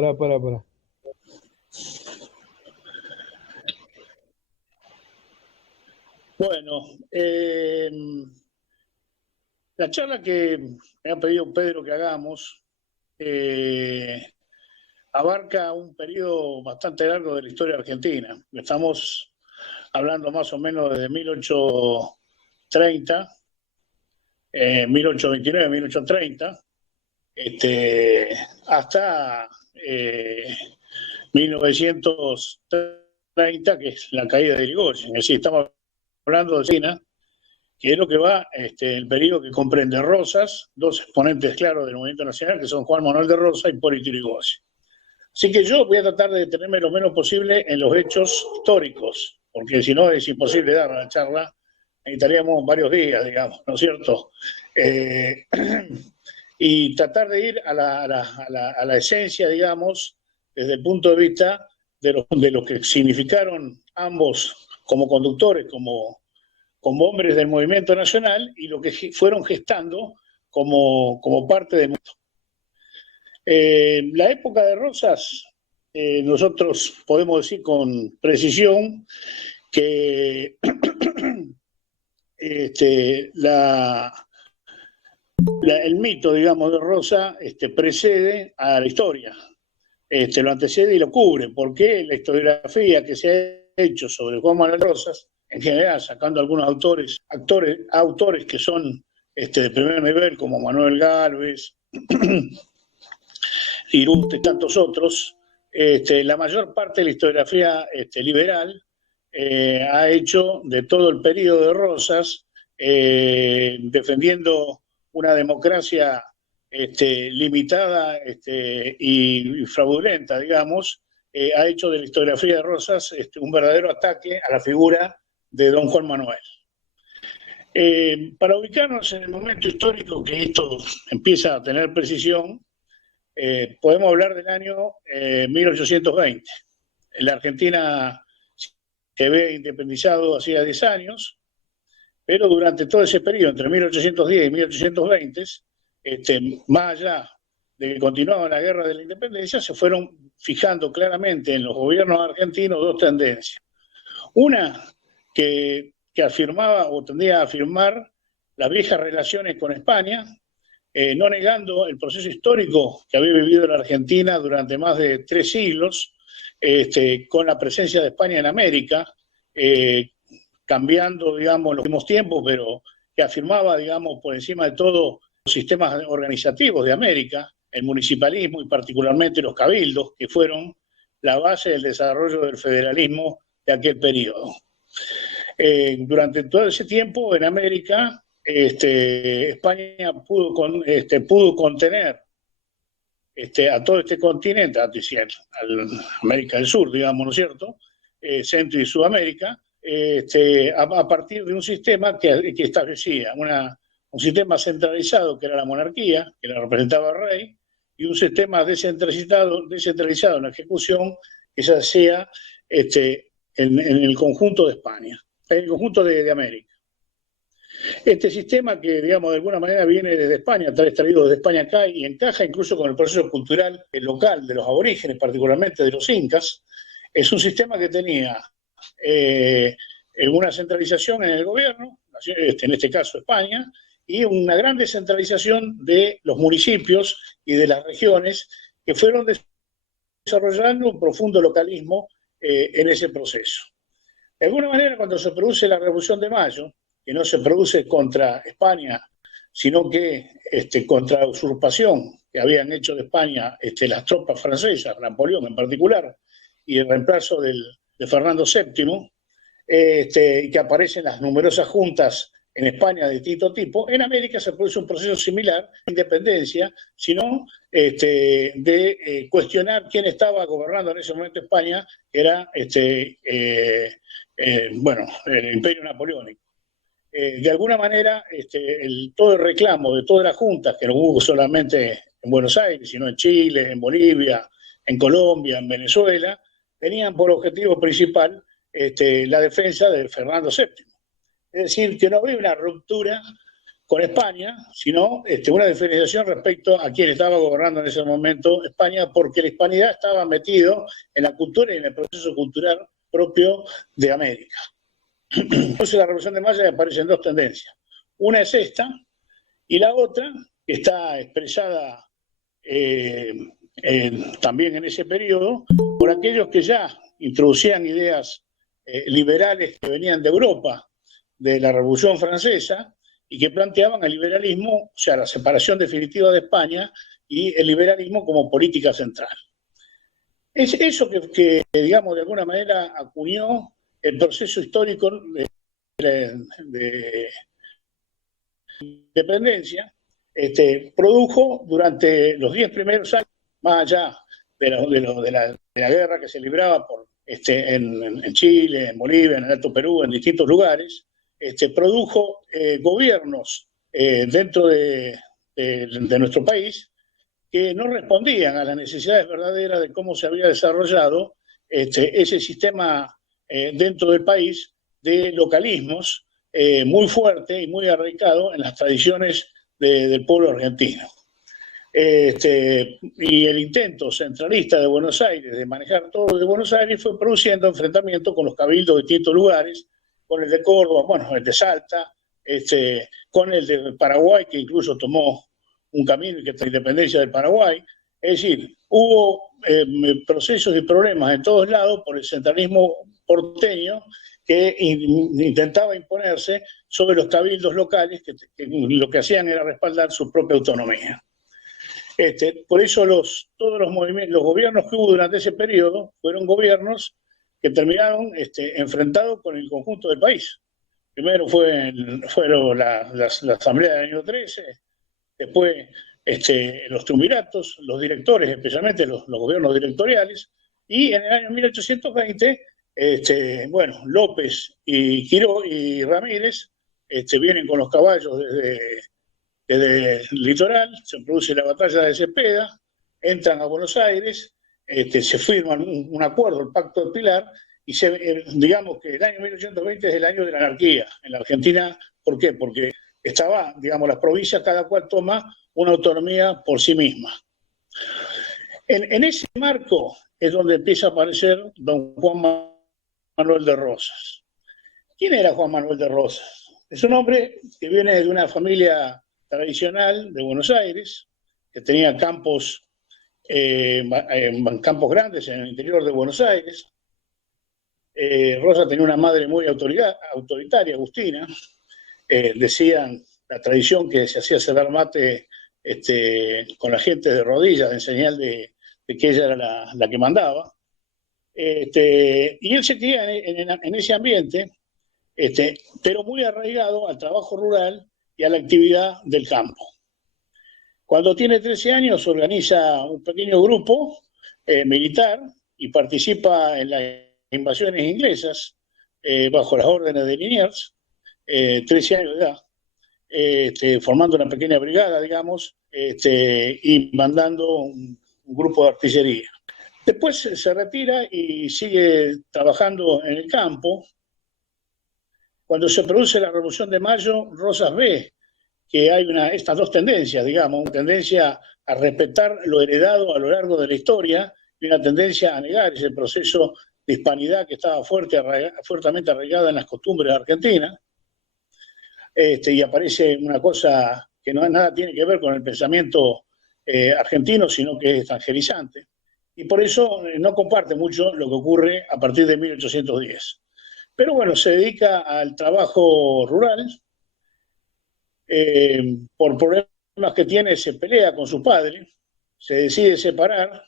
Pará. Bueno, la charla que me ha pedido Pedro que hagamos abarca un periodo bastante largo de la historia argentina. Estamos hablando más o menos desde 1830, 1829, 1830, hasta 1930, que es la caída de Irigoyen. Es decir, estamos hablando de China, que es lo que va el periodo que comprende Rosas, dos exponentes claros del movimiento nacional, que son Juan Manuel de Rosas y Hipólito Yrigoyen. Así que yo voy a tratar de detenerme lo menos posible en los hechos históricos, porque si no es imposible dar una charla, necesitaríamos varios días, digamos, ¿no es cierto? Y tratar de ir a la esencia, digamos, desde el punto de vista de lo que significaron ambos como conductores, como hombres del movimiento nacional, y lo que fueron gestando como parte del mundo. La época de Rosas, nosotros podemos decir con precisión que el mito, digamos, de Rosa precede a la historia, lo antecede y lo cubre, porque la historiografía que se ha hecho sobre Juan Manuel Rosas, en general, sacando algunos autores que son de primer nivel, como Manuel Gálvez, Iruste y tantos otros, la mayor parte de la historiografía liberal ha hecho de todo el periodo de Rosas, defendiendo una democracia limitada y fraudulenta, digamos, ha hecho de la historiografía de Rosas un verdadero ataque a la figura de don Juan Manuel. Para ubicarnos en el momento histórico que esto empieza a tener precisión, podemos hablar del año 1820. La Argentina se ve independizado hacía 10 años, pero durante todo ese periodo, entre 1810 y 1820, más allá de que continuaba la guerra de la independencia, se fueron fijando claramente en los gobiernos argentinos dos tendencias. Una que afirmaba o tendía a afirmar las viejas relaciones con España, no negando el proceso histórico que había vivido la Argentina durante más de 3 siglos, con la presencia de España en América, cambiando, digamos, los últimos tiempos, pero que afirmaba, digamos, por encima de todo los sistemas organizativos de América, el municipalismo y particularmente los cabildos, que fueron la base del desarrollo del federalismo de aquel periodo. Durante todo ese tiempo en América, España pudo contener a todo este continente, a América del Sur, digamos, ¿no es cierto? Centro y Sudamérica, a partir de un sistema que establecía un sistema centralizado, que era la monarquía, que la representaba el rey, y un sistema descentralizado en la ejecución, que se hacía en el conjunto de España, en el conjunto de América. Este sistema que, digamos, de alguna manera viene desde España, traído desde España acá y encaja incluso con el proceso cultural local de los aborígenes, particularmente de los incas, es un sistema que tenía una centralización en el gobierno, en este caso España, y una gran descentralización de los municipios y de las regiones que fueron desarrollando un profundo localismo en ese proceso. De alguna manera, cuando se produce la Revolución de Mayo, que no se produce contra España, sino que contra la usurpación que habían hecho de España las tropas francesas, Napoleón en particular, y el reemplazo de Fernando VII, y que aparecen las numerosas juntas en España de distinto tipo. En América se produce un proceso similar, de independencia, sino de cuestionar quién estaba gobernando en ese momento España, que era el Imperio Napoleónico. De alguna manera, todo el reclamo de todas las juntas, que no hubo solamente en Buenos Aires, sino en Chile, en Bolivia, en Colombia, en Venezuela, tenían por objetivo principal la defensa de Fernando VII. Es decir, que no había una ruptura con España, sino una diferenciación respecto a quien estaba gobernando en ese momento España, porque la hispanidad estaba metido en la cultura y en el proceso cultural propio de América. Entonces la Revolución de Mayo aparecen dos tendencias. Una es esta, y la otra, que está expresada también en ese periodo, por aquellos que ya introducían ideas liberales que venían de Europa, de la Revolución Francesa, y que planteaban el liberalismo, o sea, la separación definitiva de España y el liberalismo como política central. Es eso que digamos, de alguna manera acuñó el proceso histórico de independencia, produjo durante los 10 primeros años, más allá de la guerra que se libraba en Chile, en Bolivia, en el Alto Perú, en distintos lugares, produjo gobiernos dentro de nuestro país que no respondían a las necesidades verdaderas de cómo se había desarrollado ese sistema dentro del país de localismos muy fuerte y muy arraigado en las tradiciones del pueblo argentino. Y el intento centralista de Buenos Aires de manejar todo de Buenos Aires fue produciendo enfrentamientos con los cabildos de distintos lugares, con el de Córdoba, bueno, el de Salta, con el de Paraguay, que incluso tomó un camino que es la independencia del Paraguay. Es decir, hubo procesos y problemas en todos lados por el centralismo porteño que intentaba imponerse sobre los cabildos locales que lo que hacían era respaldar su propia autonomía. Por eso todos los gobiernos que hubo durante ese periodo fueron gobiernos que terminaron enfrentados con el conjunto del país. Primero fueron la Asamblea del año 13, después los triunviratos, los directores, especialmente los gobiernos directoriales, y en el año 1820, López y Quiró y Ramírez vienen con los caballos desde el litoral, se produce la batalla de Cepeda, entran a Buenos Aires, se firman un acuerdo, el Pacto de Pilar, y digamos que el año 1820 es el año de la anarquía en la Argentina. ¿Por qué? Porque las provincias, cada cual toma una autonomía por sí misma. En ese marco es donde empieza a aparecer don Juan Manuel de Rosas. ¿Quién era Juan Manuel de Rosas? Es un hombre que viene de una familia tradicional de Buenos Aires, que tenía campos grandes en el interior de Buenos Aires. Rosa tenía una madre muy autoritaria, Agustina. Decían la tradición que se hacía cebar mate con la gente de rodillas, en señal de que ella era la que mandaba. Y él se cría en ese ambiente, pero muy arraigado al trabajo rural y a la actividad del campo. Cuando tiene 13 años organiza un pequeño grupo militar y participa en las invasiones inglesas bajo las órdenes de Liniers, 13 años de edad, formando una pequeña brigada, digamos, y mandando un grupo de artillería. Después se retira y sigue trabajando en el campo. Cuando se produce la Revolución de Mayo, Rosas ve que hay estas dos tendencias, digamos, una tendencia a respetar lo heredado a lo largo de la historia y una tendencia a negar ese proceso de hispanidad que estaba fuertemente arraigada en las costumbres argentinas. Y aparece una cosa que nada tiene que ver con el pensamiento argentino, sino que es extranjerizante. Y por eso no comparte mucho lo que ocurre a partir de 1810. Pero bueno, se dedica al trabajo rural. Por problemas que tiene, se pelea con su padre, se decide separar.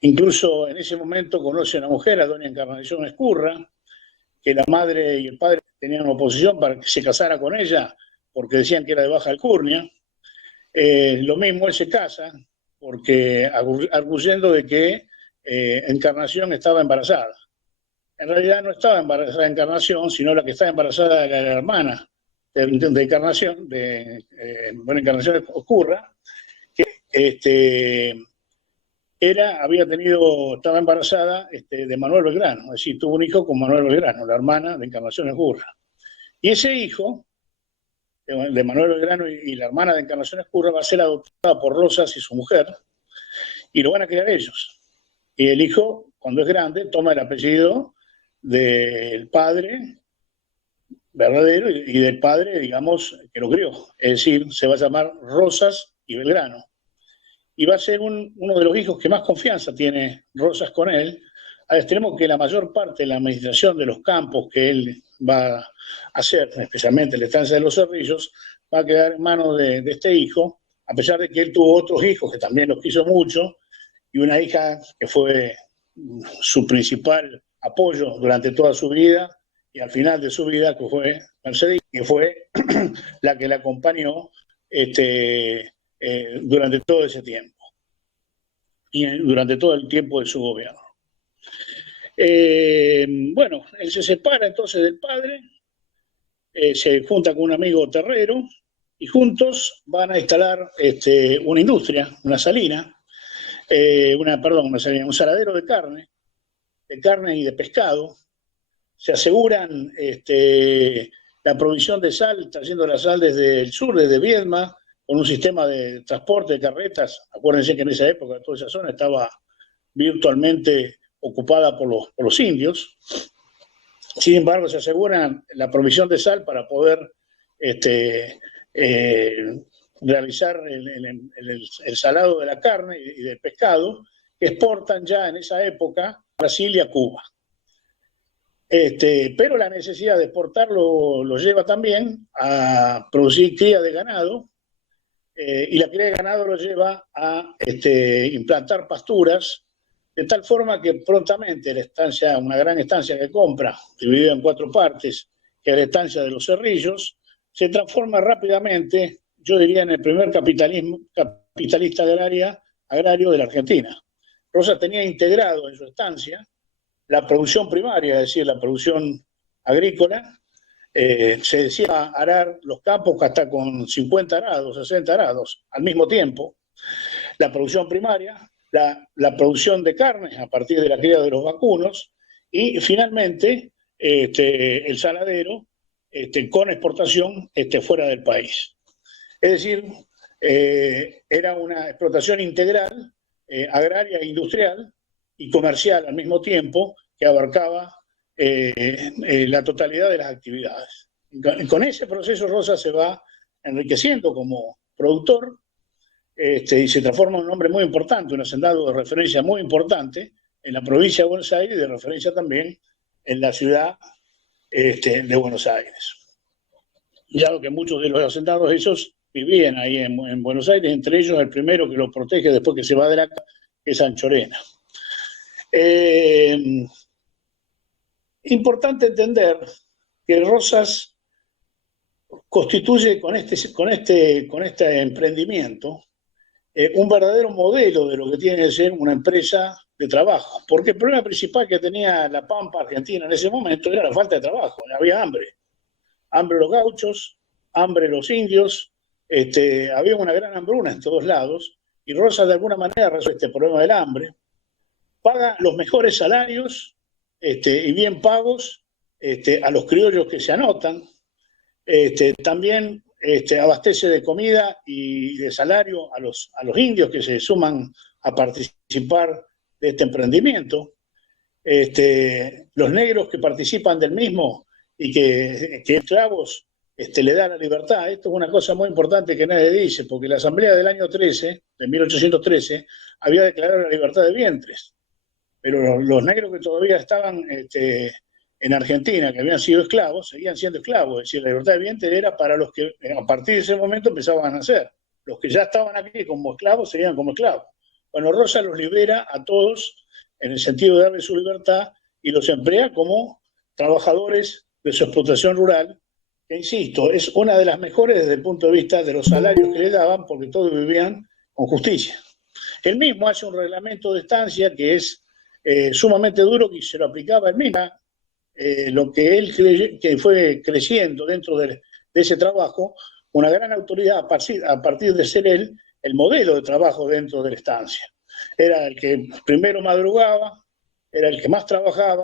Incluso en ese momento conoce a una mujer, a doña Encarnación Escurra, que la madre y el padre tenían oposición para que se casara con ella, porque decían que era de baja alcurnia. Lo mismo, él se casa, porque arguyendo de que Encarnación estaba embarazada. En realidad no estaba embarazada Encarnación, sino la que estaba embarazada era la hermana de Encarnación, Encarnación Escurra, que estaba embarazada de Manuel Belgrano, es decir, tuvo un hijo con Manuel Belgrano, la hermana de Encarnación Escurra. Y ese hijo, de Manuel Belgrano y la hermana de Encarnación Escurra, va a ser adoptada por Rosas y su mujer, y lo van a criar ellos. Y el hijo, cuando es grande, toma el apellido del padre verdadero y del padre, digamos, que lo crió. Es decir, se va a llamar Rosas y Belgrano. Y va a ser uno de los hijos que más confianza tiene Rosas con él, al extremo que la mayor parte de la administración de los campos que él va a hacer, especialmente la estancia de los Cerrillos, va a quedar en manos de este hijo, a pesar de que él tuvo otros hijos que también los quiso mucho, y una hija que fue su principal apoyo durante toda su vida, y al final de su vida, que fue Mercedes, que fue la que la acompañó durante todo ese tiempo, y durante todo el tiempo de su gobierno. Bueno, él se separa entonces del padre, se junta con un amigo terrero, y juntos van a instalar una industria, una salina, un saladero de carne y de pescado. Se aseguran la provisión de sal, trayendo la sal desde el sur, desde Viedma, con un sistema de transporte de carretas. Acuérdense que en esa época toda esa zona estaba virtualmente ocupada por los indios. Sin embargo, se aseguran la provisión de sal para poder realizar el salado de la carne y del pescado, que exportan ya en esa época a Brasil y a Cuba. Pero la necesidad de exportarlo lo lleva también a producir cría de ganado, y la cría de ganado lo lleva a implantar pasturas, de tal forma que prontamente la estancia, una gran estancia que compra, dividida en 4 partes, que es la estancia de los Cerrillos, se transforma rápidamente, yo diría, en el primer capitalista agrario de la Argentina. Rosas tenía integrado en su estancia la producción primaria, es decir, la producción agrícola. Se decía arar los campos hasta con 50 arados, 60 arados al mismo tiempo. La producción primaria, la producción de carne a partir de la cría de los vacunos, y finalmente el saladero con exportación fuera del país. Es decir, era una explotación integral, agraria e industrial y comercial al mismo tiempo, que abarcaba la totalidad de las actividades. Con ese proceso Rosas se va enriqueciendo como productor, y se transforma en un hombre muy importante, un hacendado de referencia muy importante en la provincia de Buenos Aires y de referencia también en la ciudad de Buenos Aires. Ya que muchos de los hacendados esos vivían ahí en Buenos Aires, entre ellos el primero que lo protege después que se va de la casa, que es Anchorena. Importante entender que Rosas constituye con este emprendimiento un verdadero modelo de lo que tiene que ser una empresa de trabajo, porque el problema principal que tenía la Pampa Argentina en ese momento era la falta de trabajo, había hambre los gauchos, hambre los indios, había una gran hambruna en todos lados, y Rosas de alguna manera resuelve este problema del hambre, paga los mejores salarios y bien pagos a los criollos que se anotan, también abastece de comida y de salario a los indios que se suman a participar de este emprendimiento, los negros que participan del mismo y que esclavos le da la libertad. Esto es una cosa muy importante que nadie dice, porque la Asamblea del año 13, de 1813, había declarado la libertad de vientres, pero los negros que todavía estaban en Argentina, que habían sido esclavos, seguían siendo esclavos. Es decir, la libertad de vientre era para los que a partir de ese momento empezaban a nacer. Los que ya estaban aquí como esclavos seguían como esclavos. Bueno, Rosas los libera a todos en el sentido de darles su libertad y los emplea como trabajadores de su explotación rural, que insisto, es una de las mejores desde el punto de vista de los salarios que le daban, porque todos vivían con justicia. Él mismo hace un reglamento de estancia que es sumamente duro, que se lo aplicaba él mismo. Lo que él que fue creciendo dentro de ese trabajo, una gran autoridad a partir de ser él el modelo de trabajo dentro de la estancia. Era el que primero madrugaba, era el que más trabajaba,